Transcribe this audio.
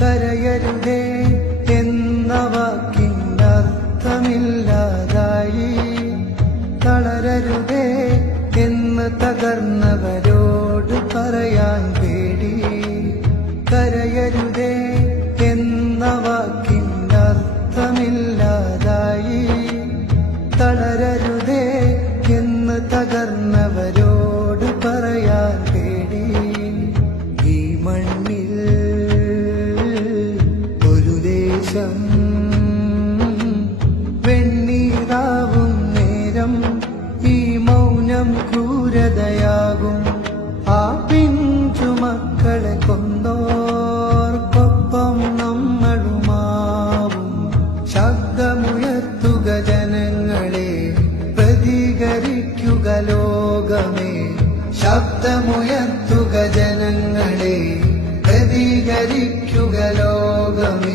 കരയരുതേ എന്ന വാക്കിനർത്ഥമില്ലാതായി. തളരരുതേ എന്ന് തകർന്നവരോട് പറയാൻ പേടി. കരയരുതേ എന്ന വാക്കിനർത്ഥമില്ലാതായി. തളരരുതേ എന്ന് തകർന്നവരോട് പറയാൻ പേടി. ഈ മണ്ണിൽ ഒരു ദേശം വെണ്ണീറാവും നേരം ഈ മൗനം ക്രൂരതയാകും. ആ പിഞ്ചുമക്കളെ കൊന്നോർക്കൊപ്പം നമ്മളുമാവും. ശബ്ദമുയർത്തുക ജനങ്ങളെ, പ്രതികരിക്കുക ലോകമേ. ശബ്ദമുയർത്തുക ജനങ്ങളെ, പ്രതികരിക്കുക ലോകമേ.